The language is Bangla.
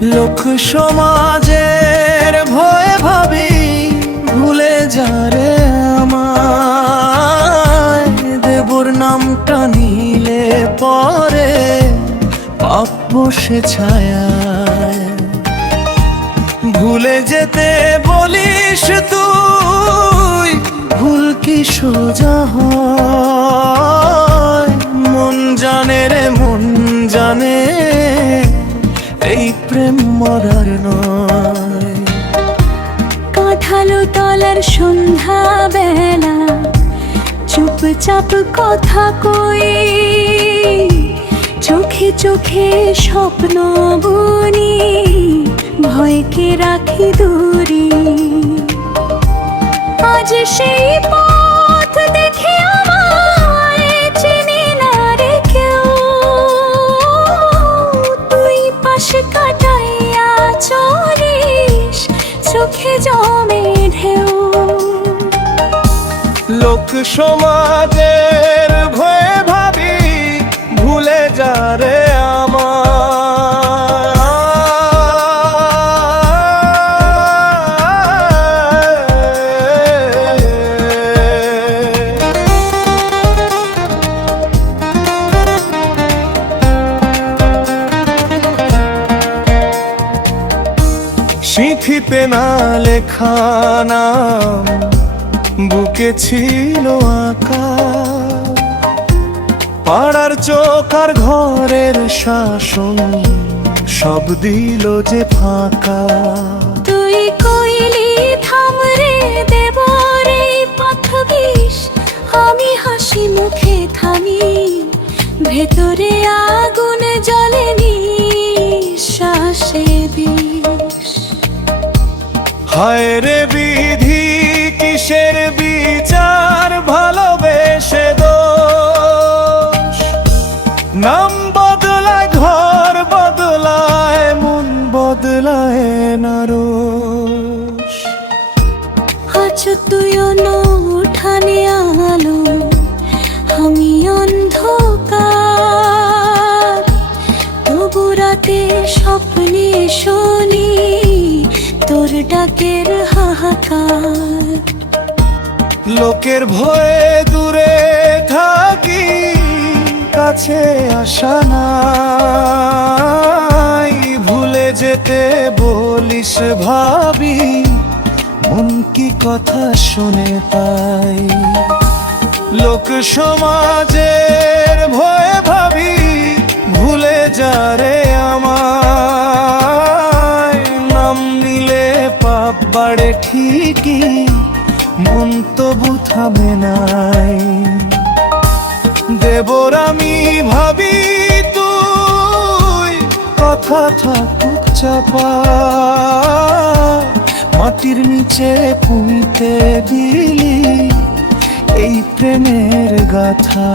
লোক সমাজের ভয়ে ভাবি ভুলে যারে আমায়। দেবর নামটা নিলে পরে পাপ বসে ছায়ায়। ভুলে যেতে বলিস তুই, ভুল কি সোজা হয়? মরার নয়। কাঁঠালো তলার সন্ধ্যা বেলা চুপচাপ কথা কই। চোখে চোখে স্বপ্ন বুনি ভয়কে রাখি দূরে। আজ সেই লোক সমাজের ভয়ে ভাবি ভুলে যা রে সিঁথিতে না লেখা নাম বুকে ছিল আঁকা পাড়ার চোখ আর ঘরের শাসন সব দিল যে ফাঁকা। তুই কইলি থাম রে দেব রে পথ বিষ আমি হাসি মুখে থামি ভেতরে আগুন জ্বলেনি শ্বাসে বিষ। হায় রে বিধি বদলায় ঘর বদলায় মন বদলায় না রোষ আজ তুই উঠানে আলো আমি অন্ধকার। তবু রাতে স্বপ্নে শুনি তোর ডাকের হাহাকার। লোকের ভয়ে দূরে কাছে আসা নাই। ভুলে যেতে বলিস ভাবি, মন কি কথা শুনে তাই। লোক সমাজের ভয়ে ভাবি, ভুলে যা রে আমায়। নাম নিলে পাপ বাড়ে ঠিকই, মন তবু থামে নাই। দেবর আমি ভাবি তুই কথা থাকুক চাপা। মাটির নিচে পুঁতে দিলি এই প্রেমের গাথা।